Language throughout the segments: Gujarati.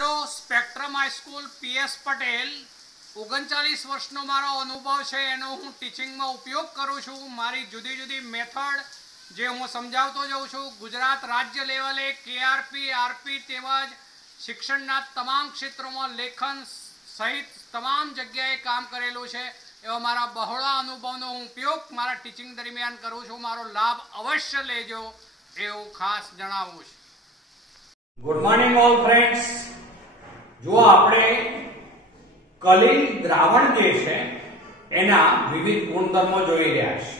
મિત્રો સ્પેક્ટ્રમ હાઈસ્કૂલ પીએસ પટેલ 39 વર્ષનો મારો અનુભવ છે એનો હું ટીચિંગમાં ઉપયોગ કરું છું। મારી જુદી જુદી મેથડ જે હું સમજાવતો જાઉં છું। ગુજરાત રાજ્ય લેવલે કેઆરપી આરપી તેમજ શિક્ષણના તમામ ક્ષેત્રોમાં લેખન સહિત તમામ જગ્યાએ કામ કરેલું છે। એવા મારા બહોળા અનુભવનો હું ઉપયોગ મારા ટીચિંગ દરમિયાન કરું છું। મારો લાભ અવશ્ય લેજો એવું ખાસ જણાવું છું। Good morning all friends. जो आपणे कलिल द्रावण जे छे एना विविध गुणधर्मो जोई रह्या छे।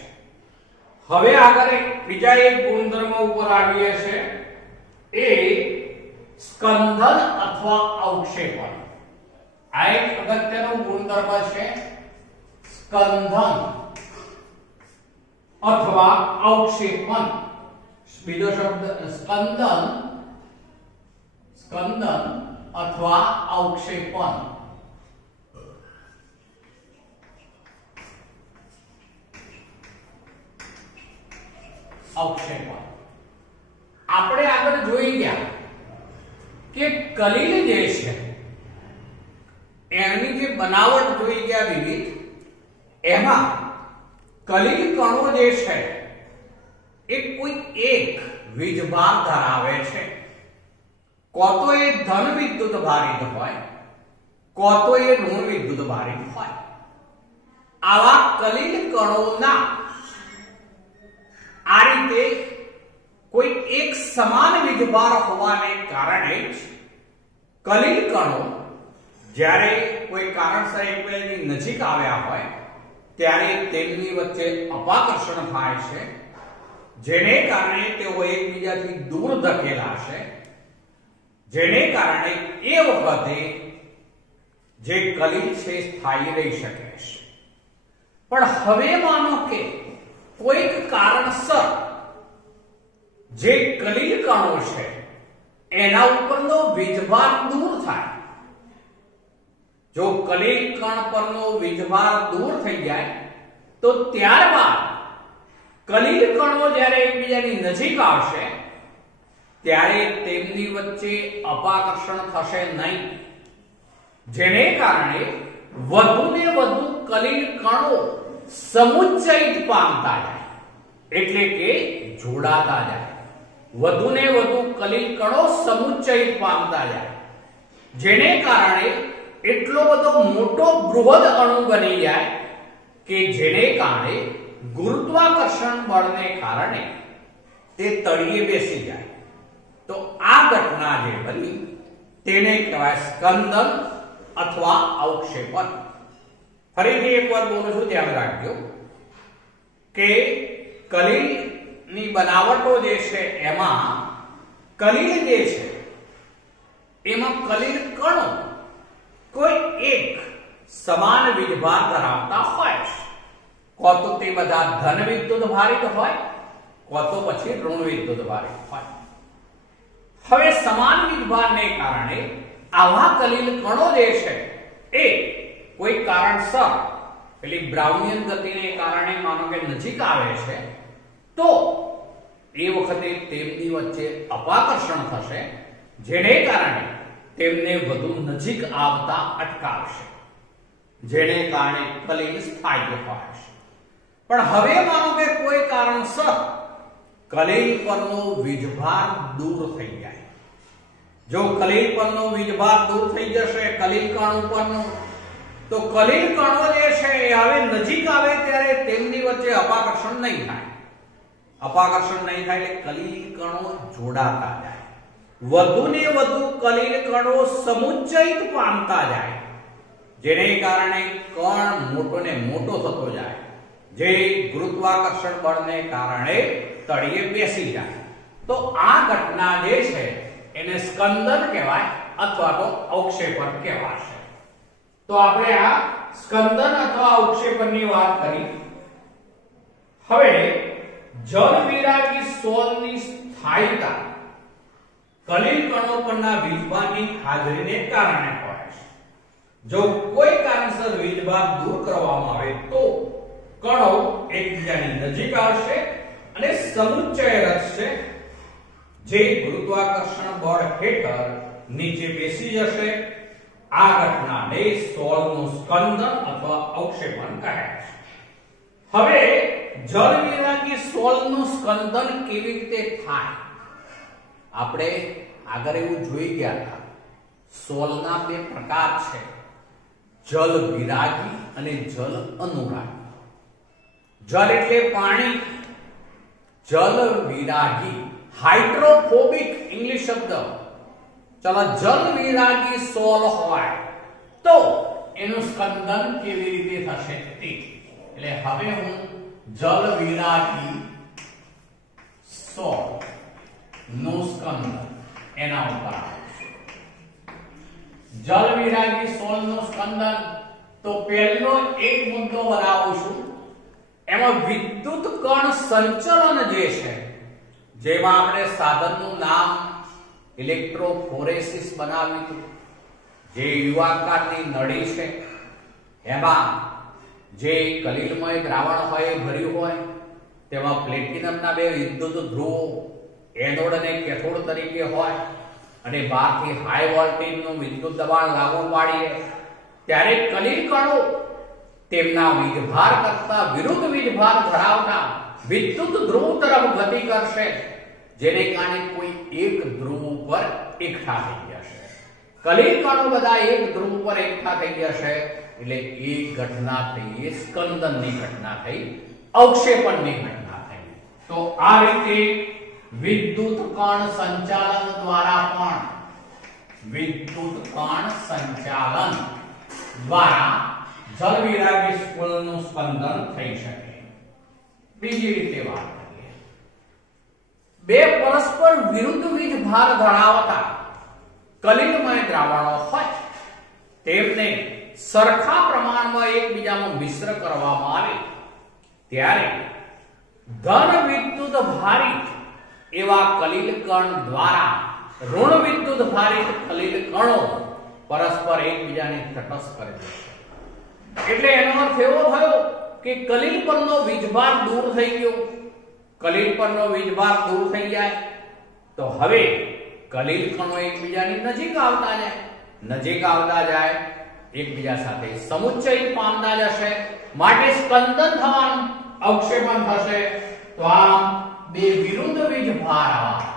हवे आगळ बीजा एक गुणधर्म उपर आवीए छे ए स्कंदन अथवा अवक्षेपण। आ एक अगत्यनो गुणधर्म छे स्कंदन अथवा अवक्षेपण। बीजो शब्द स्कंदन स्कंदन अथवा अवक्षेपण। अवक्षेपण आपणे आगळ जोई गया के कलिल जे छे एनी जे बनावट जोई गया विविध एमा कलिल कणो जे छे ए कोई एक वीजभार धरावे छे। को तो ये धन विद्युत भारित होय को तो ये ऋण विद्युत भारित होय। आवा कलिल कणोना आ रीते कोई एक समान वीजभार होवाने कारणे कलिल कणो ज्यारे कोई कारणसर एकबीजानी नजीक आव्या होय त्यारे तेमनी वच्चे अपाकर्षण थाय छे, जेने कारणे तेओ एकबीजाथी दूर धकेलाशे, जेने कारणे ए वखते जे कलिल छे स्थायी रही शके छे। पण हवे मानो के कोईक कारणसर जे कलिल कणो छे एना उपरनो वीजभार दूर थाय। जो कलिल कण परनो वीजभार दूर थई जाय तो त्यारबाद कलिल कणो ज्यारे एकबीजानी नजीक आवशे त्यारे तेमनी वच्चे अपाकर्षण थशे नहीं, जेने कारणे वधुने वधु कलिल कणो समुच्चयित पामता जाय एटले के जोड़ाता जाय। वधुने वधु कलिल कणो समुच्चयित पामता जाय जेने कारणे एटलो बधो मोटो बृहद अणु बनी जाय के जेने कारणे गुरुत्वाकर्षण बळने कारणे ते तळिये बेसी जाय। तो आ घटना जे बनी तेने कहेवाय स्कंदन अथवा अवक्षेपण। फरीथी एक बार बोलूं छुं, ध्यान राखજો के कलिल नी बनावटो जे छे एमां कलिल जे छे एमां कलिल कणो कोई एक समान वीजभार धरावता होय छे। को तो ते बधा धन विद्युत भारित होय को तो पछी ऋण विद्युत भारित होय। हवे समान वीजभार ने कारणे आवा कलिल कणो जे छे ए कोई कारणसर पेली ब्राउनियन गतिने कारणे मानो के नजीक आवे छे तो ए वखते तेमनी वच्चे अपाकर्षण थशे, जेने कारणे तेमने વધુ નજીક આવતા અટકાવશે, જેને કારણે કલિલ સ્થાયી થશે। પણ હવે માનો કે કોઈ કારણસર કલિલ પરનો વીજભાર દૂર થઈ જાય। જો કલિલ પરનો વીજભાર દૂર થઈ જશે કલિલ કણ ઉપરનો તો કલિલ કણો જે છે એ હવે નજીક આવે ત્યારે તેમની વચ્ચે અપાકર્ષણ નહીં થાય। અપાકર્ષણ નહીં થાય એટલે કલિલ કણો જોડાતા જાય। વધુને વધુ કલિલ કણો સમુચ્ચયિત પામતા જાય જેને કારણે કણ મોટો ને મોટો થતો જાય, જે ગુરુત્વાકર્ષણ બળને કારણે તળિયે બેસી જાય। તો આ ઘટના જે છે એને સ્કંદન કહેવાય અથવા તો અવક્ષેપણ કહેવાશે। તો આપણે આ સ્કંદન અથવા અવક્ષેપણની વાત કરી। હવે જલવિરાગી સોલની સ્થાયીતા कलिल कणों परना वीजभारनी हाजरीने कारणे होय छे। जो कोई कारणसर वीजभार दूर करवामां आवे तो कणो एकबीजानी नजीक आवशे અને સમુચ્ચય રચશે જે ગુરુત્વાકર્ષણ બળ હેઠળ નીચે બેસી જશે. આ ઘટનાને સોળનું સ્કંદન અથવા અવક્ષેપણ કહે છે. હવે જળ વિરાગી સોળનું સ્કંદન કેવી રીતે થાય? આપણે આગળ એવું જોઈ ગયા હતા. સોળના બે પ્રકાર છે, જલ વિરાગી અને જલ અનુરાગી. જલ એટલે પાણી, જલ વિરાગી હાઇડ્રોફોબિક ઇંગ્લિશ શબ્દ. ચલો, જલ વિરાગી સોલ હોય તો એનું સ્કંદન કેવી રીતે થશે તે. એટલે હવે હું જલ વિરાગી સોલ નું સ્કંદન એના ઉપર આવીશું. જલ વિરાગી સોલ નું સ્કંદન તો પહેલો એક મુદ્દો બનાવું છું. એમાં વિદ્યુત કણ સંચલન જે છે, જેમાં આપણે સાધનનું નામ ઇલેક્ટ્રોફોરેસિસ બનાવ્યું હતું. જે યુવાકારની નળી છે એમાં જે કલિલમય દ્રાવણ હોય ભર્યું હોય તેમાં પ્લેટિનમના બે વિદ્યુત ધ્રુવો એનોડ અને કેથોડ તરીકે હોય અને બહારથી હાઈ વોલ્ટેજનું વિદ્યુત દબાણ લાગુ પાડીએ ત્યારે કલિલ કણો તેમના વીજભાર કરતા વિરુદ્ધ વીજભાર ધરાવતા વિદ્યુત ધ્રુવ તરફ ગતિ કરશે, જેને કારણે કોઈ એક ધ્રુવ પર એકઠા થઈ જશે. કલિલ કણો બધા એક ધ્રુવ પર એકઠા થઈ જશે એટલે એ ઘટના થઈ, એ સ્કંદનની ઘટના થઈ, અવક્ષેપણની ઘટના થઈ. તો આ રીતે વિદ્યુત કણ સંચાલન દ્વારા પણ જલ વિરાગી સ્ફુલનું સ્પંદન થઈ શકે. બીજી રીતે વાત કરીએ, બે પરસ્પર વિરુદ્ધ વીજભાર ધરાવતા કલિલમય દ્રાવણો હોય તેમને સરખા પ્રમાણમાં એકબીજામાં મિશ્ર કરવામાં આવે ત્યારે ધન વિદ્યુત ભારિત એવા કલિલ કણ દ્વારા ઋણ વિદ્યુત ભારિત કલિલ કણો પરસ્પર એકબીજાને તટસ્થ કરે છે. એટલે એનો અર્થ એવો થયો કે કલિલ પરનો વીજભાર દૂર થઈ ગયો. કલિલ પરનો વીજભાર દૂર થઈ જાય તો હવે કલિલ કણો એકબીજાની નજીક આવતા જાય, એકબીજા સાથે સમુચ્ચય પામતા જશે, માટે સ્કંદન થવાનું, અવક્ષેપણ થશે. તો આમ બે વિરુદ્ધ વીજભાર વાળા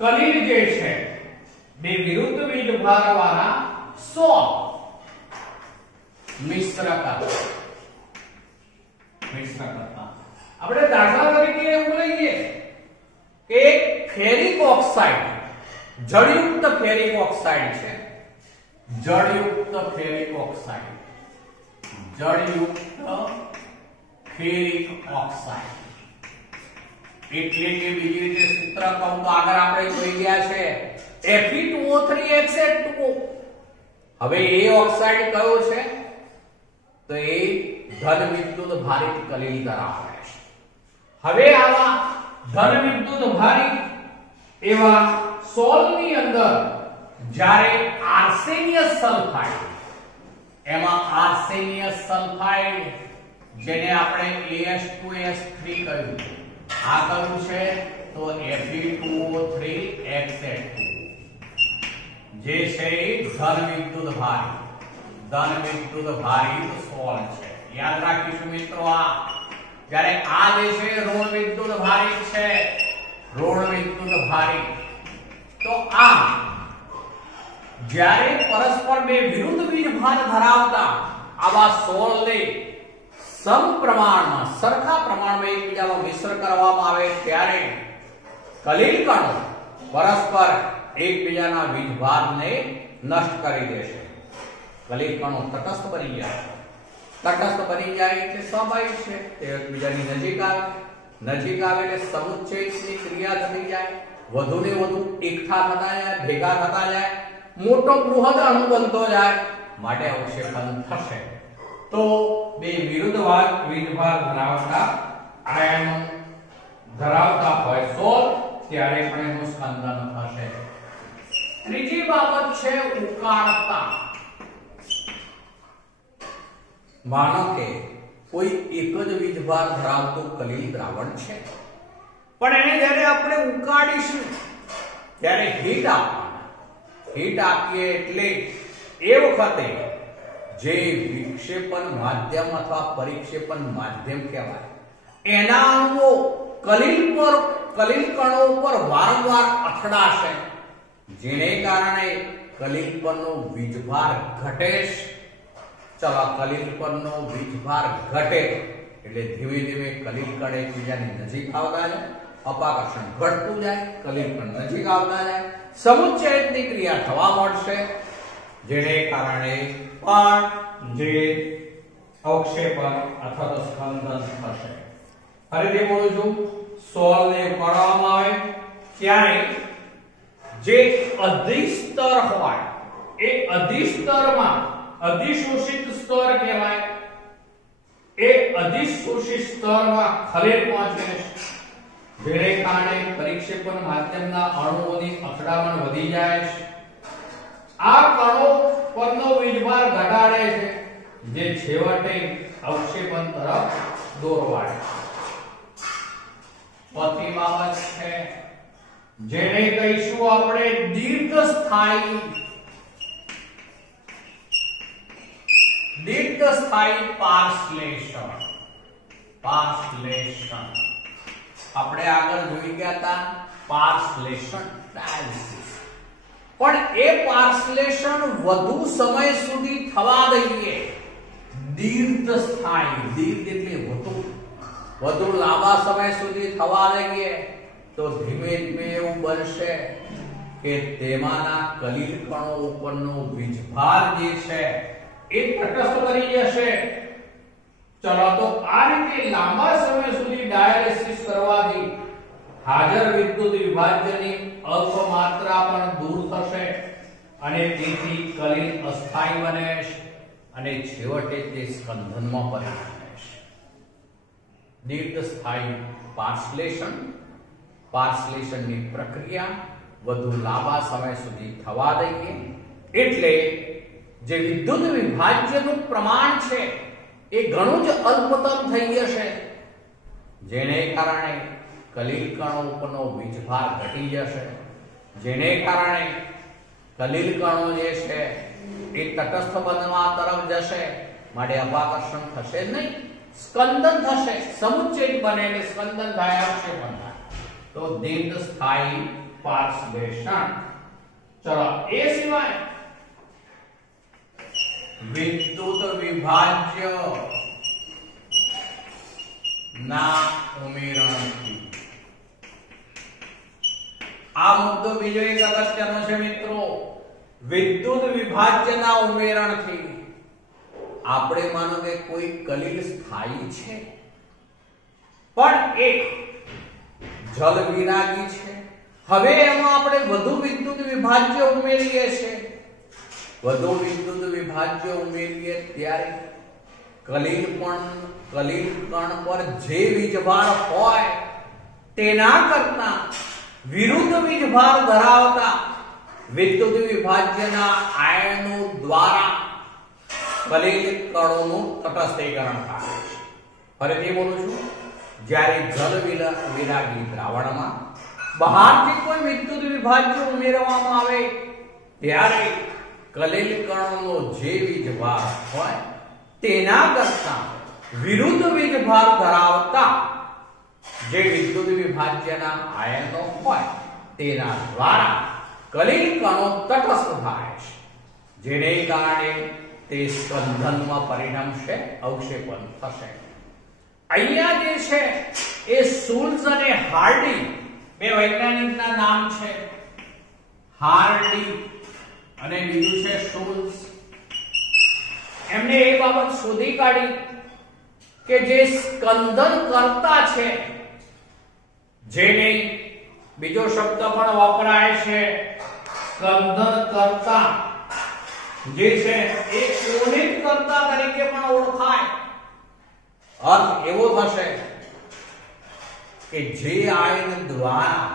કલિલ જે છે, બે વિરુદ્ધ વીજભાર વાળા સોલ મિશ્ર કરતા. આપણે દાખલા તરીકે એવું લઈએ કે ફેરિક ઓક્સાઇડ, જળયુક્ત ફેરિક ઓક્સાઇડ છે, જળયુક્ત ફેરિક ઓક્સાઇડ એટલે કે બીજી રીતે સૂત્ર કહું તો આગળ આપણે જોઈ ગયા છે Fe2O3 હવે એ ઓક્સાઇડ કયો છે તો એ ધન વિદ્યુત ભારિત કલિલ ધરાવે છે. હવે આવા ધન વિદ્યુત ભારિત એવા સોલની અંદર જ્યારે આર્સેનિયસ સલ્ફાઇડ, એમાં આર્સેનિયસ સલ્ફાઇડ જેને આપણે AS2S3 કહ્યું, આ કયું છે તો Fe2O3 જે છે ધન વિદ્યુત ભારિત સોલ છે. યાદ રાખીશું મિત્રો, આ જ્યારે આ જે છે ઋણ વિદ્યુત ભારિત છે, તો આ જ્યારે પરસ્પર બે વિરુદ્ધ વીજભાર ધરાવતા આવા સોલને સમપ્રમાણમાં, સરખા પ્રમાણમાં એકબીજામાં મિશ્ર કરવામાં આવે ત્યારે કલિલ કણો પરસ્પર એકબીજાના વીજભારને નષ્ટ કરી દેશે. કલિલ કણો તટસ્થ બની જાય એટલે સ્વાભાવિક છે તે એકબીજાની નજીક આવે એટલે સમુચ્ચયની ક્રિયા થતી જાય, વધુને વધુ એકઠા થતા જાય, ભેગા થતા જાય, મોટો બૃહદ અણુ બનતો જાય, માટે અવક્ષેપણ થશે. તો બે વિરુદ્ધ વીજભાર ધરાવતા આયનો ધરાવતા હોય સોલ ત્યારે પણ એનું સ્કંદન થશે. ત્રીજી બાબત છે ઉકાળતા. માનો કે કોઈ એક જ વીજભાર ધરાવતું કલીલ દ્રાવણ છે, પણ એને જ્યારે આપણે ઉકાળીશું ત્યારે હીટ આપવાના. હીટ આપીએ એટલે એ વખતે જે વિક્ષેપણ માધ્યમ અથવા પરિક્ષેપણ માધ્યમ કહેવાય એના અણુઓ કલીલ કણો ઉપર વારંવાર અથડાશે, જેને કારણે કલીલ પરનો વીજભાર ઘટે. ચલો, કલીલ પરનો વીજભાર ઘટે એટલે ધીમે ધીમે કલીલ કણ એકબીજાની નજીક આવતા જાય, અપાકર્ષણ ઘટતું જાય, કલીલ કણ નજીક આવતા જાય, સમુચ્ચયનની ક્રિયા થવા મળશે, જેને કારણે પણ જે અવક્ષેપણ અથવા તો સ્પંદન થશે. ફરીથી બોલું છું, સોલને ઉકાળવામાં આવે ત્યારે જે અધિસ્તર હોય એ અધિસ્તરમાં અધિશોષિત સ્તર કહેવાય. એ અધિશોષિત સ્તરમાં ખલેલ પહોંચે, જેને કારણે પરિક્ષેપણ માધ્યમના અણુઓની અથડામણ વધી જાય છે. આ કણો પરનો વીજભાર ઘટાડે છે, જે છેવટે અવક્ષેપણ તરફ દોરવાડે છે. ચોથી બાબત છે જેને કહીશું આપણે દીર્ઘસ્થાયી પારશ્લેષણ. આપણે આગળ જોઈ ગયા હતા પારશ્લેષણ ડાયાલિસિસ, પણ એ પારશ્લેષણ વધુ સમય સુધી થવા દઈએ. દીર્ઘસ્થાયી, દીર્ઘ એટલે વધુ લાંબા સમય સુધી થવા દઈએ તો ધીમે ધીમે એવું બનશે કે તેમાંના કલીલ કણો ઉપરનો વીજભાર જે છે એ તટસ્થ કરી જશે. ચલો, તો આ રીતે લાંબા સમય સુધી ડાયાલિસિસ કરવાથી હાજર વિદ્યુત વિભાજ્યની અલ્પ માત્રા પણ દૂર થશે અને તેથી કલીલ અસ્થાયી બને છે અને છેવટે તે સ્કંદનમાં પરિણમે છે. દીર્ઘસ્થાયી પારશ્લેષણની પ્રક્રિયા વધુ લાંબા સમય સુધી થવા દઈએ એટલે જે વિદ્યુત વિભાજ્યનું પ્રમાણ છે એ ઘણું જ અલ્પતમ થઈ જશે, જેને કારણે કલીલ કણો ઉપરનો વીજભાર ઘટી જશે, જેને કારણે કલીલ કણો જે છે એ તટસ્થ બનવા તરફ જશે, માટે અપાકર્ષણ થશે નહીં, સ્કંદન થશે, સમુચ્ચય બને એટલે સ્કંદન થાય, અવક્ષેપણ થાય. તો દીર્ઘસ્થાયી પારશ્લેષણ. ચલો, એ સિવાય વિદ્યુત વિભાજ્ય ના ઉમેરણથી. આ મુદ્દો બીજો એક અગત્યનો છે મિત્રો. વિદ્યુત વિભાજ્યના ઉમેરણથી આપણે માનો કે કોઈ કલીલ સ્થાયી છે પણ એ જલ વિરાગી છે, હવે એમાં આપણે વધુ વિદ્યુત વિભાજ્ય ઉમેરીએ છીએ. વધુ વિદ્યુત વિભાજ્ય ઉમેરીએ ત્યારે કલીલ કણ પર જે વીજભાર હોય તેના કરતા વિરુદ્ધ વીજભાર ધરાવતા વિદ્યુત વિભાજ્યના આયનો દ્વારા કલીલ કણોનું તટસ્થીકરણ થાય છે. ફરીથી બોલું છું, જ્યારે જલ વિરાગી દ્રાવણમાં બહારથી કોઈ વિદ્યુત વિભાજ્ય ઉમેરવામાં આવે ત્યારે કલીલ કણોનો જે વીજભાર હોય તેના કરતા વિરુદ્ધ વીજભાર ધરાવતા જે વિદ્યુત વિભાજ્યના આયનો હોય તેના દ્વારા કલીલ કણો તટસ્થ થાય છે, જેને કારણે તે સ્કંદનમાં પરિણમશે, અવક્ષેપણ થશે. અહીંયા જે છે એ શુલ્ઝ અને હાર્ડી બે વૈજ્ઞાનિકના નામ છે. હાર્ડી અને બીજું છે શુલ્ઝ. એમને એ બાબત શોધી કાઢી કે જે સ્કંદન કરતા છે, જેને બીજો શબ્દ પણ વપરાય છે સ્કંદન કરતા, જે છે એ કોણિક કરતા તરીકે પણ ઓળખાય. અર્થ એવો થશે કે જે આયન દ્વારા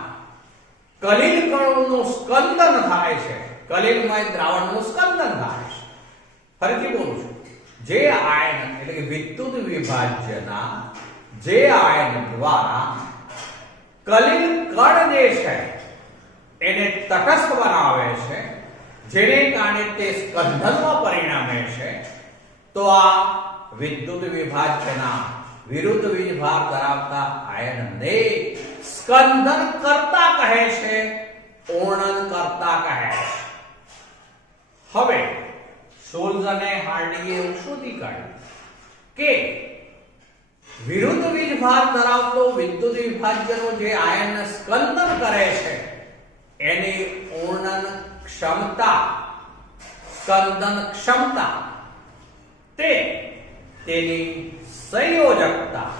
કલીલ કણોનું સ્કંદન થાય છે, કલીલમય દ્રાવણનું સ્કંદન થાય છે. ફરીથી બોલું છું, જે આયન એટલે કે વિદ્યુત વિભાજ્યના જે આયન દ્વારા કલિલ કણ જે છે એને તટસ્થ બનાવે છે, જેને કારણે તે સ્કંધનમાં પરિણમે છે, તો આ વિદ્યુત વિભાજ્યના વિરુદ્ધ વીજભાર ધરાવતા આયનને સ્કંદન કરતા કહે છે, ઓર્ણન કરતા કહે છે. હવે શોલ્ઝ અને હાર્ડીએ એવું શોધી કાઢ્યું કે વિરુદ્ધ વીજભાર ધરાવતો વિદ્યુત વિભાજ્યનો જે આયન સ્કંદન કરે છે એની ઓર્ણન ક્ષમતા, સ્કંદન ક્ષમતા તેની સંયોજકતા,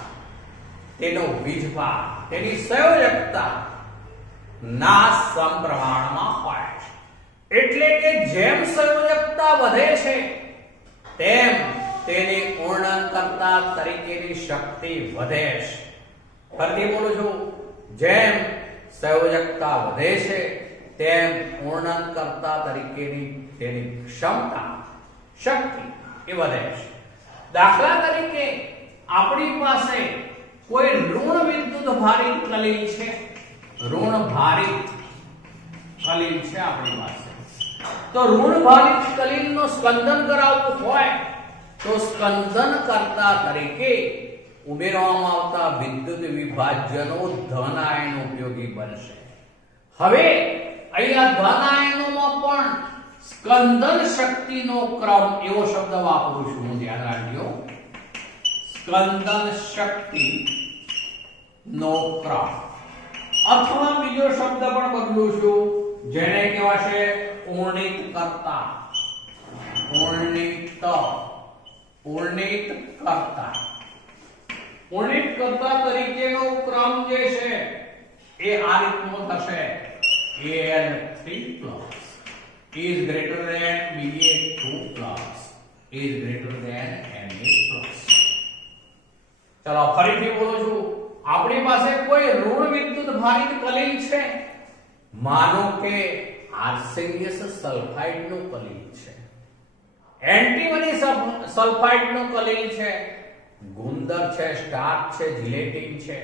તેનો વીજભાર, તેની સંયોજકતા ના સમપ્રમાણમાં હોય છે. એટલે કે જેમ સંયોજકતા વધે છે તેમ તેની ઓર્ણનકર્તા તરીકેની શક્તિ વધે છે. ફરીથી બોલું છું, જેમ સંયોજકતા વધે છે તેમ ઓર્ણનકર્તા તરીકેની તેની ક્ષમતા, શક્તિ એ વધે છે. દાખલા તરીકે આપણી પાસે કોઈ ઋણ વિદ્યુત ભારિત કલિલ છે, ઋણ ભારિત કલિલ છે આપણી પાસે, તો ઋણ ભારિત કલિલનું સ્કંદન કરાવવું હોય તો સ્કંદન કરતા તરીકે ઉમેરવામાં આવતા વિદ્યુત વિભાજ્યનો ધન આયન ઉપયોગી બનશે. હવે અહીંયા ધન આયનોમાં પણ સ્કંદન શક્તિનો ક્રમ એવો શબ્દ વાપરું છું હું, ધ્યાન રાખજો. સ્કંદન શક્તિ નો ક્રમ, અથવા બીજો શબ્દ પણ બદલું છું જેને કહેવાશે ઓર્ણિત કરતા. ઓર્ણિત કરતા તરીકેનો ક્રમ જે છે એ આ રીતનો થશે: Al3+ is greater than Ba2+ is greater than Na+. ચલો ફરીથી બોલું છું, આપણી પાસે કોઈ ઋણ વિદ્યુત ભારિત કલિલ છે, માનો કે આર્સેનિયસ સલ્ફાઇડ નું કલિલ છે, એન્ટીમની સલ્ફાઇડ નું કલિલ છે, ગુંદર છે, સ્ટાર્ચ છે, જીલેટિન છે,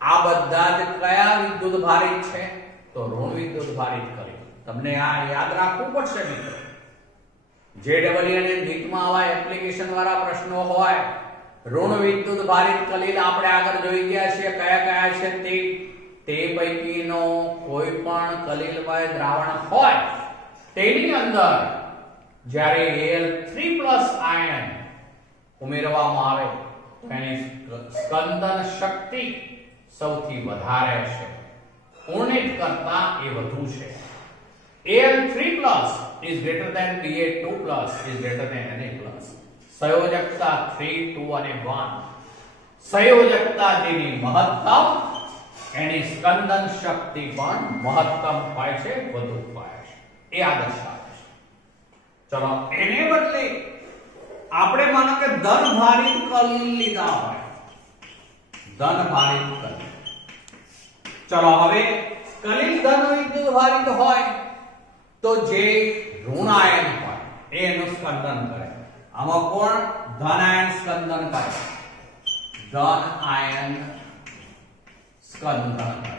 આ બધા જ કયા વિદ્યુત ભારિત છે? તો ઋણ વિદ્યુત ભારિત કલિલ. તમને આ યાદ રાખવું પડશે મિત્રો. JEE અને નીટમાં આવા એપ્લિકેશન વાળા પ્રશ્નો હોય. ઋણ વિદ્યુત ભારિત કલિલ આપણે આગળ જોઈ ગયા છે કયા કયા છે તે પૈકીનો કોઈ પણ કલિલમય દ્રાવણ હોય તેની અંદર જ્યારે Al3+ આયન ઉમેરવામાં આવે તો એની સ્કંદન શક્તિ સૌથી વધારે છે, ઓર્ણિત કરતા એ વધુ છે. Al3+ is greater than Ba2+ is greater than Na+. સંયોજકતા 3, 2 અને 1. સંયોજકતા જેની મહત્તમ એની સ્કંદન શક્તિ પણ મહત્તમ હોય છે, વધુ હોય છે, એ આ દર્શાવે છે. ચલો એને બદલે આપણે માનો કે ધન ભારિત કલિલ લીધા હોય, ધન ભારિત કલિલ. ચલો હવે કલિલ ધન વિદ્યુત ભારિત હોય તો જે ઋણ આયન હોય એનું સ્કંદન કરે. આમાં કોણ ધન આયન સ્કંદન કરે? ધન આયન સ્કંદન કરે.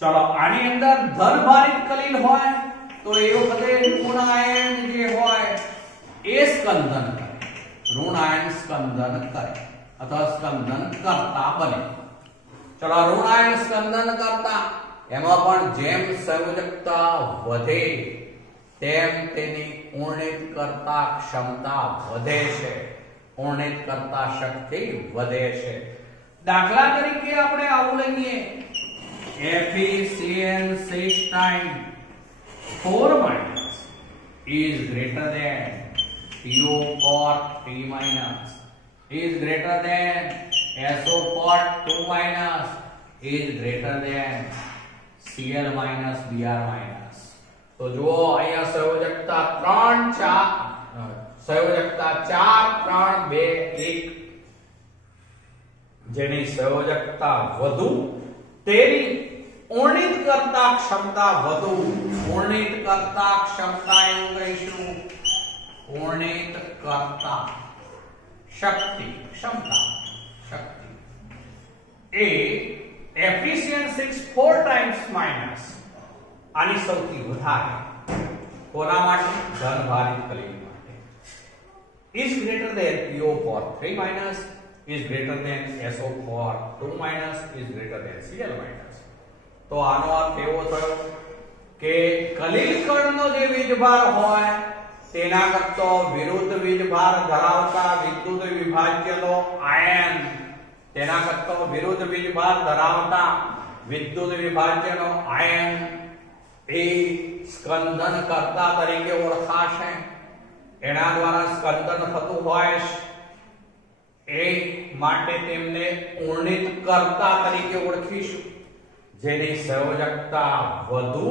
ચલો આની અંદર ધન ભારિત કલિલ હોય તો એ વખતે ઋણ આયન જે હોય એ સ્કંદન કરે, ઋણ આયન સ્કંદન કરે અથવા સ્કંદન કરતા બને. ચલો ઋણ આયન સ્કંદન કરતા એમાં પણ જેમ સંયોજકતા વધે તેમ તેની ઓર્ણિત કરતા ક્ષમતા વધે છે, ઓર્ણિત કરતા શક્તિ વધે છે. દાખલા તરીકે આપણે આવું લઈએ, FeCN6 is greater than PO4 is greater than SO4 is greater than Cl Br. તો જુઓ અહીંયા સંયોજકતા 4 3 2 1 જેની સંયોજકતા વધુ તેની ઓર્ણિત કરતા ક્ષમતા વધુ. ઓર્ણિત કરતા ક્ષમતા એવું કહીશું ઉણિત કરતા શક્તિ ક્ષમતા શક્તિ એ એફિશિયન્સી 4 ટાઈમ્સ માઇનસ આની સૌથી વધારે કોના માટે ધનભારિત કલિલ માટે is greater than PO for 3 minus is greater than SO for 2 minus is greater than Cl minus. તો આનો અર્થ એવો થયો કે કલિલ કણનો જે વીજભાર હોય તેના કરતો વિરુદ્ધ વીજભાર ધરાવતા વિદ્યુત વિભાજ્યનો આયન તેના કરતો વિરુદ્ધ વીજભાર ધરાવતા વિદ્યુત વિભાજ્યનો આયન એ સ્કંદન કરતા તરીકે ઓળખાશે એના દ્વારા સ્કંદન થતું હોય એ માટે તેમને ઉણિત કરતા તરીકે ઓળખીશું જેની સંયોજકતા વધુ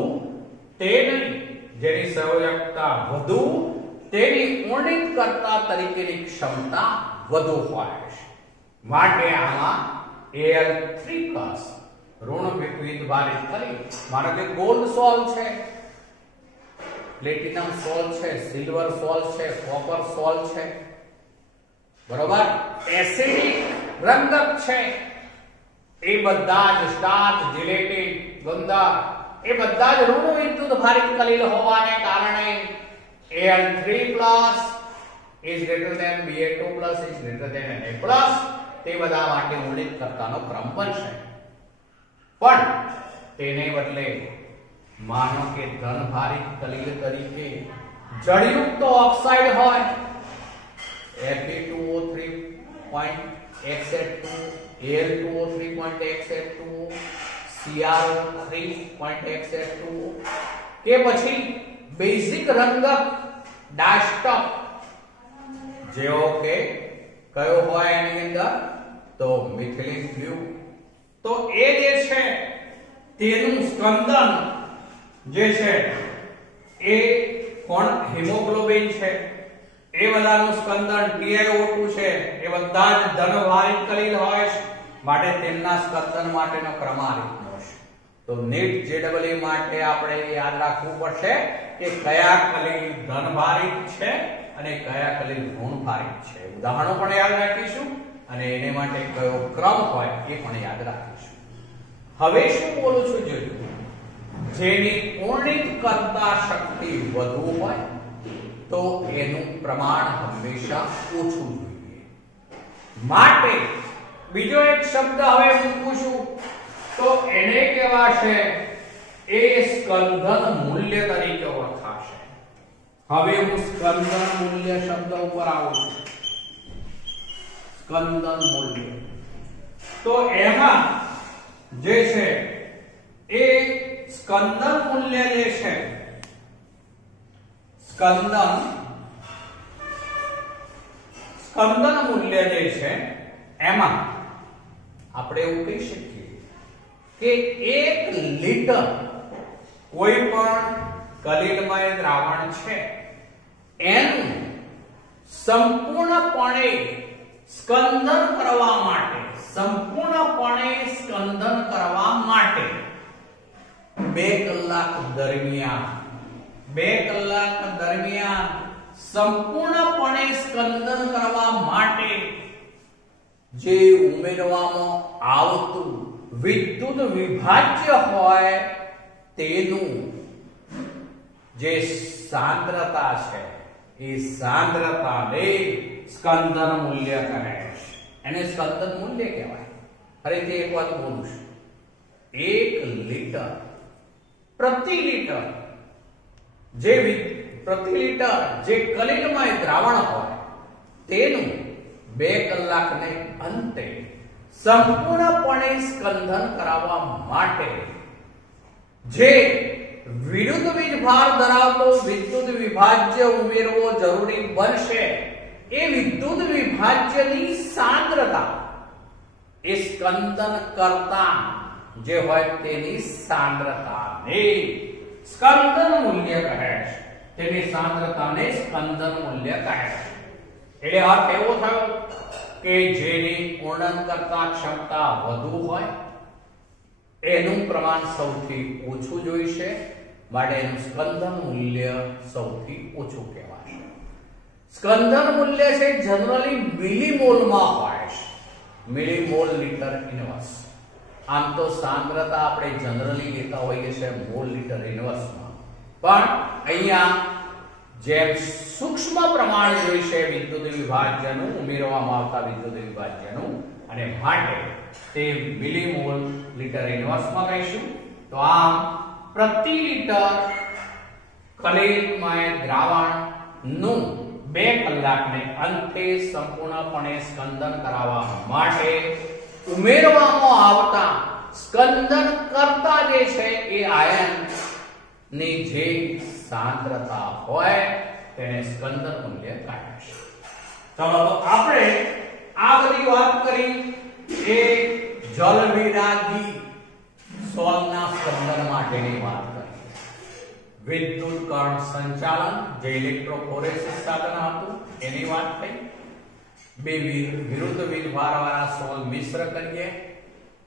તેની ઉણિત કરતા તરીકેની ક્ષમતા વધુ હોય માટે આમાં Al3+ ઋણ વિદ્યુતભારિત કલિલ માનો કે ગોલ્ડ સોલ છે, પ્લેટિનમ સોલ છે, સિલ્વર સોલ છે, કોપર સોલ છે, બરોબર, એસિડિક રંગક છે, એ બધા જ સ્ટાર્ચ, જીલેટિન, ગુંદર એ બધા જ ઋણ વિદ્યુતભારિત કલિલ હોવાને કારણે Al3+ is greater than Ba2+ is greater than Na+ તે બધા માટે ઉણિત કરતાનો ક્રમ બનશે. પણ તેને બદલે માનો કે ધનભારિત કલિલ તરીકે જળયુક્ત ઓક્સાઇડ હોય Fe2O3.X2 Al2O3.X2 CrO3.X2 કે પછી બેઝિક રંગક ડાસ્ટપ જેવો કે કયો હોય એની અંદર તો મિથિલિન બ્લુ તો એ જે છે તેનું સ્કંદન જે છે એ કોણ હિમોગ્લોબિન છે એ બધાનું સ્કંદન TiO2 છે એ બધા જ ધનભારિત કલિલ હોય છે માટે તેમના સ્કંદન માટેનો ક્રમ આ રીતનો છે. તો નીટ JEE માટે આપણે યાદ રાખવું પડશે કે કયા કલિલ ધનભારિત છે અને કયા કલિલ ઋણભારિત છે. ઉદાહરણો પણ યાદ રાખીશું અને એને માટે કયો ક્રમ હોય એ પણ યાદ રાખીશું. હવે શું બોલું છું જોજો, જેની ઉણિત કરતા શક્તિ વધુ હોય તો એનું પ્રમાણ હંમેશા ઓછું જોઈએ. માટે બીજો એક શબ્દ હવે મૂકું છું તો એને કહેવાશે એ સ્કંદન મૂલ્ય તરીકે ઓળખાશે. હવે હું સ્કંદન મૂલ્ય શબ્દ ઉપર આવું છું. સ્કંદન મૂલ્ય તો એમાં જે છે એ સ્કંદન મૂલ્ય જે છે સ્કંદન મૂલ્ય જે છે એમાં આપણે એવું કહી શકીએ કે 1 લિટર કોઈ પણ કલિલમય દ્રાવણ છે એનું સંપૂર્ણપણે સ્કંદન કરવા માટે 2 કલાક દરમિયાન સંપૂર્ણપણે સ્કંદન કરવા માટે જે ઉમેરવામાં આવતું વિદ્યુત વિભાજ્ય હોય તેનું જે સાંદ્રતા છે એ સાંદ્રતાને સ્કંદન મૂલ્ય કહે છે. એને સ્કંદન મૂલ્ય કહેવાય. ફરીથી એક વાત બોલું છું, 1 લિટર પ્રતિ લિટર જે કલિલમય દ્રાવણ હોય તેનું 2 કલાકને અંતે સંપૂર્ણપણે સ્કંદન કરાવવા માટે જે વિરુદ્ધ વીજભાર ધરાવતો વિદ્યુત વિભાજ્ય ઉમેરવો જરૂરી બનશે એ વિદ્યુત વિભાજ્યની સાંદ્રતા એ સ્કંદન કરતા જે હોય તેની સાંદ્રતાને સ્કંદન મૂલ્ય કહે છે. તેની સાંદ્રતાને સ્કંદન મૂલ્ય કહે છે. એટલે અર્થ એવો થયો કે જેની પૂર્ણન કરતા ક્ષમતા વધુ હોય એનું પ્રમાણ સૌથી ઓછું જોઈશે માટે એનું સ્કંદન મૂલ્ય સૌથી ઓછું કહેવાશે. સ્કંદન મૂલ્ય છે જનરલી મિલીમોલમાં હોય છે, મિલીમોલ લીટર ઇનવર્સ. આમ તો સાંદ્રતા આપણે જનરલી લેતા હોઈએ છીએ મોલ લીટર ઇનવર્સમાં, પણ અહીંયા જેમ સૂક્ષ્મ પ્રમાણ જોઈશે વિદ્યુત વિભાજ્યનું, ઉમેરવામાં આવતા વિદ્યુત વિભાજ્યનું, અને માટે તે મિલીમોલ લીટર ઇનવર્સમાં કહીશું. તો આમ પ્રતિ લીટર ખલીલમય દ્રાવણનું 2 કલાકને અંતે સંપૂર્ણપણે સ્કંદન કરાવવા માટે ઉમેરવામાં આવતા સ્કંદન કરતા જે છે એ આયન ની જે સાંદ્રતા હોય તેને સ્કંદન મૂલ્ય કહે છે. ચાલો તો આપણે આ બધી વાત કરી એ જલ વિરાગી સોલના સ્કંદન માટેની વાત કરી. વિદ્યુત કણ સંચાલન જે ઇલેક્ટ્રોફોરેસિસ સાધન હતું એની વાત થઈ. બે વિરુદ્ધ વીજભાર વાળા સોલ મિશ્ર કરીએ.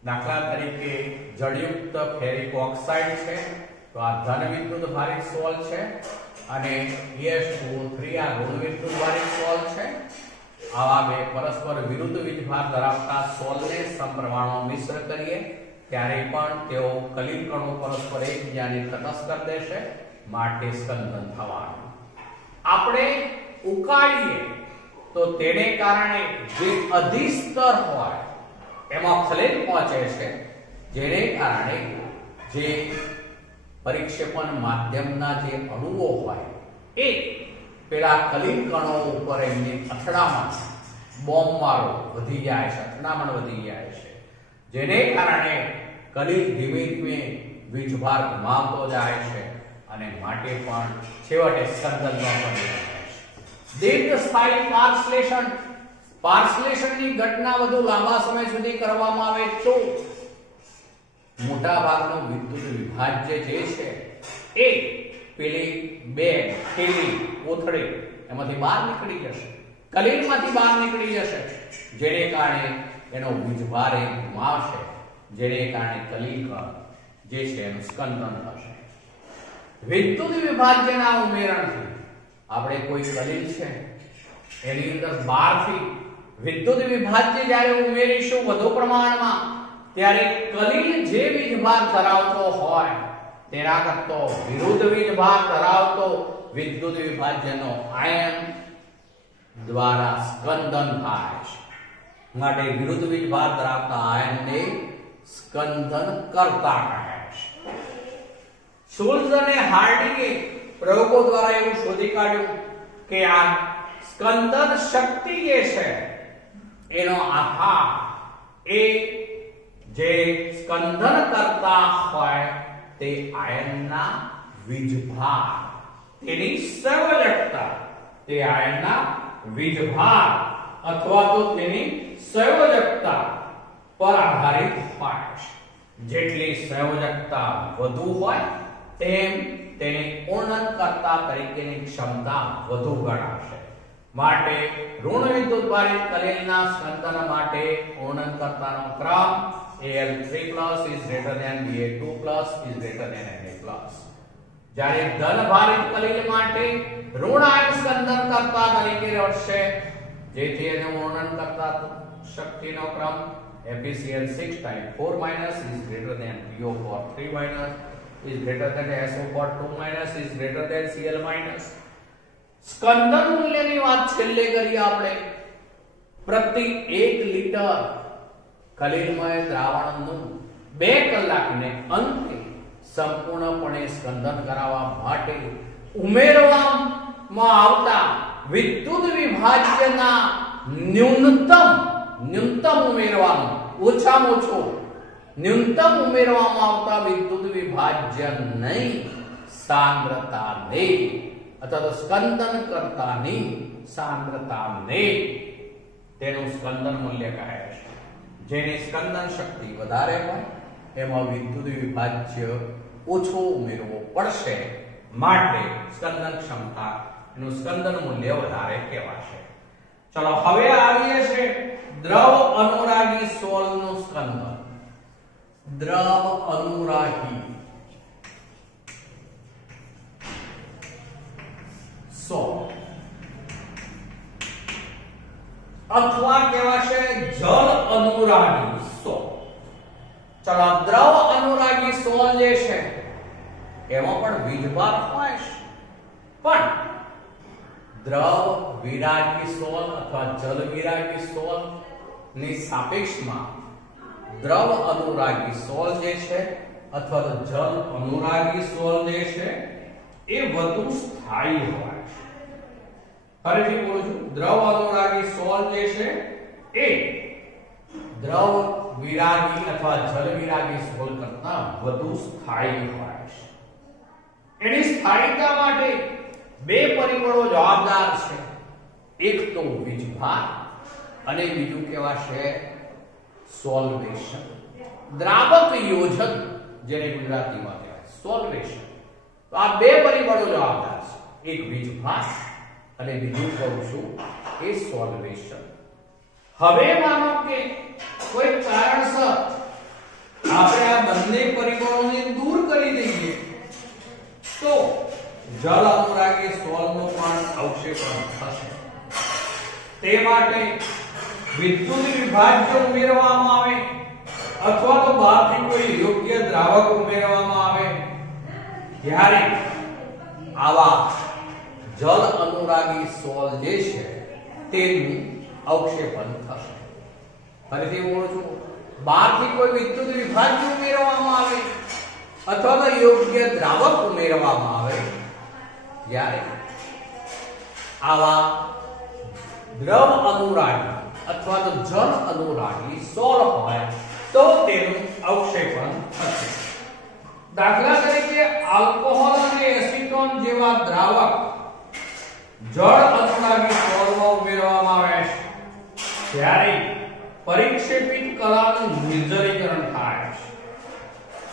દાખલા તરીકે જળયુક્ત ફેરિક ઓક્સાઇડ છે તો આ ધન વિદ્યુત ભારિત સોલ છે, અને ES2O3 આ ઋણ વિદ્યુત ભારિત સોલ છે. આવા બે પરસ્પર વિરુદ્ધ વીજભાર ધરાવતા સોલને સમપ્રમાણમાં મિશ્ર કરીએ ત્યારે પણ તેઓ કલિલ કણો પરસ્પર એકબીજાને તટસ્થ કરી દેશે, માટે સ્કંદન થવાનું. આપણે ઉકાળીએ તો તેને કારણે જે અધિસ્તર હોય એમાં ખલેલ પહોંચે છે, જેને કારણે જે પરિક્ષેપણ માધ્યમના જે અણુઓ હોય એ પેલા કલિલ કણો ઉપર એમની અથડામણ બોમ્બ વાળો વધી જાય છે, અથડામણ વધી જાય છે, જેને કારણે કલિલ ધીમે ધીમે વીજભાર ગુમાવતો જાય છે અને માટે પણ છેવટે સ્કંદનમાં બની જાય છે. દીર્ઘસ્થાયી પાર્શ્લેષણની ઘટના વધુ લાંબા સમય સુધી કરવામાં આવે તો મોટા ભાગનું વિદ્યુત વિભાજ્ય જે છે એ પેલી બે થેલી કોથળી એમાંથી બહાર નીકળી જશે, કલિલમાંથી બહાર નીકળી જશે, જેને કારણે એનો વીજભાર એ ગુમાવશે, જેને કારણે કલિલ કણ જે છે એનું સ્કંદન થશે. વિદ્યુત વિભાજ્યના ઉમેરણથી આપણે કોઈ કલિલ છે એની અંદર બહારથી વિદ્યુત વિભાજ્ય જ્યારે ઉમેરીશું વધુ પ્રમાણમાં ત્યારે કલિલ જે વીજભાર ધરાવતો હોય તેના કરતો વિરુદ્ધ વીજભાર ધરાવતો વિદ્યુત વિભાજ્યનો આયન દ્વારા સ્કંદન થાય છે, માટે વિરુદ્ધ વીજભાર ધરાવતા આયનને સ્કંદન કરતા કહે છે. શુલ્ઝ અને હાર્ડિંગે પ્રયોગો દ્વારા એવું શોધી કાઢ્યું કે આ સ્કંદન શક્તિ જે છે એનો આધાર એ જે સ્કંદન કરતા હોય તે આયનના વીજભાર, તેની સંયોજકતા, તે આયનના વીજભાર અથવા તો તેની સંયોજકતા પર આધારિત હોય છે. જેટલી સંયોજકતા વધુ હોય તેમ તેની પૂર્ણનકર્તા તરીકેની ક્ષમતા વધુ ગણાશે. માટે ઋણ વિદ્યુત ભારિત કલિલના સ્કંદન માટે પૂર્ણનકર્તાનો ક્રમ Al3+ is greater than Ba2+ is greater than Na+. જ્યારે ધન ભારિત કલિલ માટે ઋણ આયન સ્કંદન કરતા તરીકે રહેશે, જેથી એને પૂર્ણનકર્તા શક્તિનો ક્રમ FeCl6 times 4- is greater than PO4 3- is greater than SO4 2- is greater than Cl-. સ્કંદન મૂલ્યની વાત છેલ્લે કરીએ આપણે. પ્રતિ 1 લીટર ખલીલમય દ્રાવણનું 2 કલાકને અંતે સંપૂર્ણપણે સ્કંદન કરાવવા માટે ઉમેરવામાં આવતા વિદ્યુત વિભાજ્યના ન્યૂનતમ ઉમેરવાનું, ઓછામાં ઓછું ન્યૂનતમ ઉમેરવામાં આવતા વિદ્યુત વિભાજ્યની સાંદ્રતાને અથવા તો સ્કંદન કરતાની સાંદ્રતાને તેનું સ્કંદન મૂલ્ય કહે છે. જેની સ્કંદન શક્તિ વધારે હોય એમાં વિદ્યુત વિભાજ્ય ઓછો ઉમેરવો પડશે, માટે સ્કંદન ક્ષમતા એનું સ્કંદન મૂલ્ય વધારે કહેવાશે. ચલો હવે આવીએ છે દ્રવ અનુરાગી સોલનું સ્કંદન. દ્રવ અનુરાગી સોલ અથવા કહેવાશે જલ અનુરાગી સોલ. ચલો દ્રવ અનુરાગી સોલ જે છે એમાં પણ વીજભાર હોય છે, પણ દ્રવ વિરાગી સોલ અથવા જલ વિરાગી સોલ ની સાપેક્ષમાં દ્રવ અનુરાગી સોલ જે છે અથવા તો જલ અનુરાગી સોલ જે છે એ વધુ સ્થાયી હોય છે. ફરીથી બોલું છું, દ્રવ અનુરાગી સોલ જે છે એ દ્રવ વિરાગી અથવા જલ વિરાગી સોલ કરતા વધુ સ્થાયી હોય છે. એની સ્થાયીતા માટે બે પરિબળો જવાબદાર છે. એક તો વીજભાર અને બીજું કહેવાશે સોલ્વેશન, દ્રાવક યોજન, જેને ગુજરાતીમાં કહેવાય સોલ્વેશન. તો આ બે પરિબળો જવાબદાર છે, એક વીજભાર અને બીજું કહું છું એ સોલ્વેશન. હવે માનો કે કોઈ કારણસર આપણે આ બંને પરિબળોને દૂર કરી દઈએ તો જલ અનુરાગી સોલનો પણ અવક્ષેપણ થશે. તે માટે વિદ્યુત વિભાજ્ય ઉમેરવામાં આવે અથવા તો બહારથી કોઈ યોગ્ય દ્રાવક ઉમેરવામાં આવે ત્યારે આવા જલ અનુરાગી સોલ જે છે તેનું અવક્ષેપણ થશે. ફરીથી બોલું છું, બહારથી કોઈ વિદ્યુત વિભાજ્ય ઉમેરવામાં આવે અથવા તો યોગ્ય દ્રાવક ઉમેરવામાં આવે ત્યારે આવા દ્રવ અનુરાગી અથવા તો જલ અનુરાગી સોલ હોય તો તેનું અવક્ષેપણ થશે. દાખલા તરીકે આલ્કોહોલ અને એસિટોન જેવા દ્રાવક જળ અનુરાગી સોલમાં ઉમેરવામાં આવે છે ત્યારે પરિક્ષેપિત કલાનું નિર્જલીકરણ થાય છે.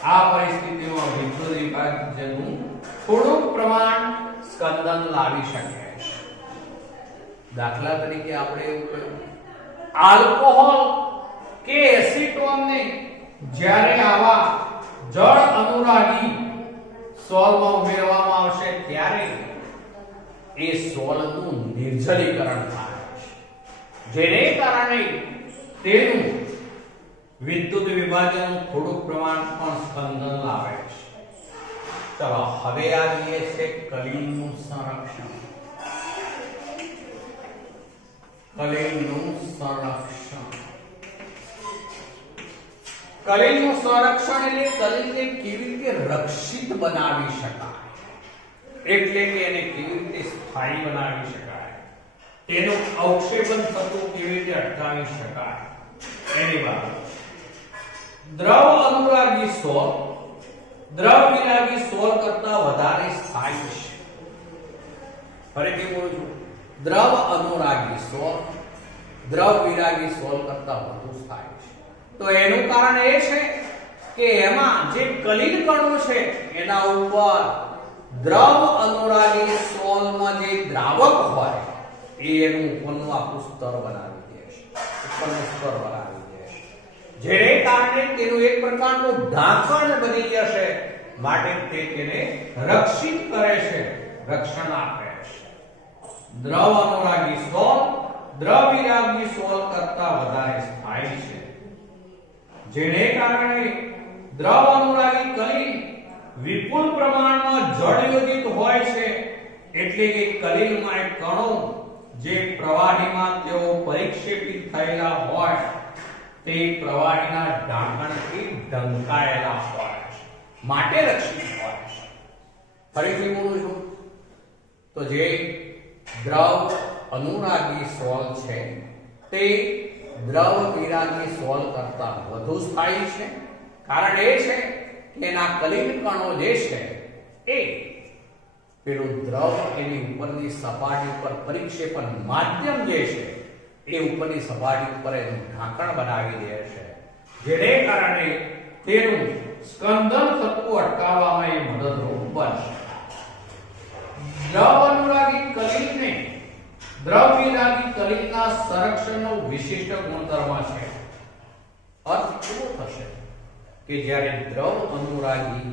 આ પરિસ્થિતિમાં વિદ્યુત વિભાજ્યનું થોડુંક પ્રમાણ સ્કંદન લાવી શકે છે. દાખલા તરીકે આપણે એવું કહ્યું, આલ્કોહોલ કે એસિટોનને જ્યારે આવા જળ અનુરાગી સોલમાં ઉમેરવામાં આવશે ત્યારે એ સોલનું નિર્જલીકરણ થાય છે, જેને કારણે તેનું વિદ્યુત વિભાજન થોડુંક પ્રમાણ પણ સ્પંદન લાવે છે. ચલો હવે આવીએ છે કલિલનું સંરક્ષણ. કલિલનું સંરક્ષણ એટલે કલિલને કેવી રીતે રક્ષિત બનાવી શકાય, એટલે કે એને કેવી રીતે સ્થાયી બનાવી શકાય, તેનું અવક્ષેપન થતું કેવી રીતે અટકાવી શકાય એની વાત. દ્રવ અનુરાગી સોલ દ્રવ વિરાગી સોલ કરતા વધારે સ્થાયી છે. ફરીથી બોલું છું, દ્રવ અનુરાગી સોલ દ્રવ વિરાગી સોલ કરતા વધુ સ્થાયી છે. તો એનું કારણ એ છે કે એમાં જે કલિલ કણો છે એના ઉપર દ્રવ અનુરાગી સોલમાં જે દ્રાવક હોય એ એનું ઉપરનું આખું સ્તર બનાવી દે છે, ઉપરનું સ્તર બનાવી દે છે, જેને કારણે તેનું એક પ્રકારનું ઢાંકણ બની જશે. માટે તે તેને રક્ષિત કરે છે, રક્ષણ આપે છે. દ્રવ અનુરાગી સોલ દ્રવ વિરાગી સોલ કરતા વધારે સ્થાયી છે, જેને કારણે દ્રવ અનુરાગી કલિલ વિપુલ પ્રમાણમાં જળયોજિત હોય છે. એટલે કે કલિલમાં કણો જે પ્રવાહીમાં તેઓ પરિક્ષેપિત થયેલા હોય તે પ્રવાહીના ઢાંકણથી ઢંકાયેલા હોય છે, માટે રક્ષિત હોય છે. ફરીથી બોલું છું, તો જે દ્રવ અનુરાગી સોલ છે તે દ્રવ વિરાગી સોલ કરતા વધુ સ્થાયી છે. કારણ એ છે કે એના કલિલ કણો જે છે એ પેલું દ્રવ એની ઉપરની સપાટી ઉપર પરિક્ષેપણ માધ્યમ જે છે એ ઉપરની સપાટી ઉપર એનું ઢાંકણ બનાવી દે છે, જેને કારણે તેનું સ્કંદન થતું અટકાવવામાં એ મદદરૂપ બનશે. દ્રવ અનુરાગી કલિલને દ્રવ વિરાગી કલિલના સંરક્ષણનો વિશિષ્ટ ગુણધર્મ છે. અર્થ કેવો થશે કે જ્યારે દ્રવ અનુરાગી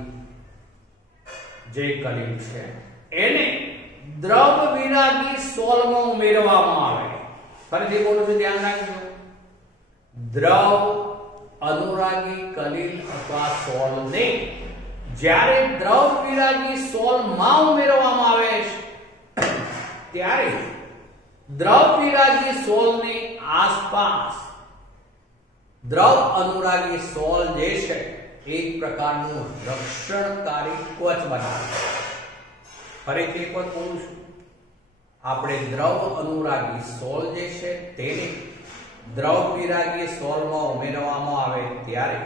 જે કલિલ છે એને દ્રવ વિરાગી સોલમાં ઉમેરવામાં આવે. ફરીથી બોલું છું, ધ્યાન રાખજો. દ્રવ અનુરાગી કલિલ અથવા સોલને જ્યારે દ્રવ વિરાગી સોલમાં ઉમેરવામાં આવે છે ત્યારે દ્રવ વિરાગી સોલની આસપાસ દ્રવ અનુરાગી સોલ જે છે એક પ્રકારનું રક્ષણકારી કવચ બનાવે છે. ફરીથી એક વખત બોલું છું, આપણે દ્રવ અનુરાગી સોલ જે છે તેને દ્રવ વિરાગી સોલમાં ઉમેરવામાં આવે ત્યારે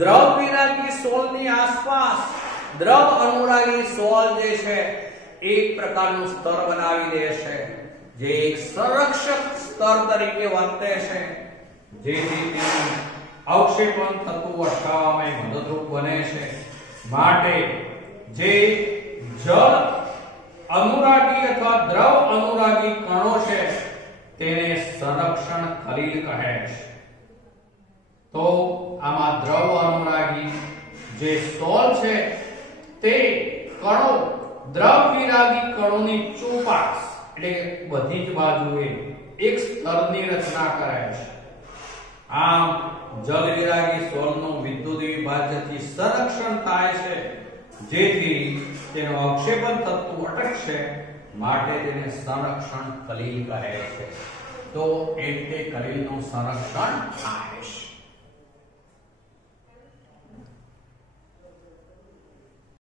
દ્રવ વિરાગી સોલની આસપાસ દ્રવ અનુરાગી સોલ જે છે એક પ્રકારનું સ્તર બનાવી દે છે, જે એક સંરક્ષક સ્તર તરીકે વર્તે છે, જેથી તેનું અવક્ષેપણ થતું અટકાવવામાં મદદરૂપ બને છે. માટે જે જળ અનુરાગી અથવા દ્રવ અનુરાગી કણો છે તેને સંરક્ષણ કલિલ કહે છે. તો આમાં દ્રવ અનુરાગી જે સોલ છે તે કણો દ્રવ વિરાગી કણોની ચોપાસ એટલે બધી જ બાજુએ એક સ્તરની રચના કરે છે. આમ જલ વિરાગી સોલનું વિદ્યુત વિભાજ્યથી સંરક્ષણ થાય છે, જેથી તેનું અવક્ષેપણ થતું અટકશે, માટે તેને સંરક્ષણ કલિલ કહે છે. તો એટલે કલિલનું સંરક્ષણ થાય છે.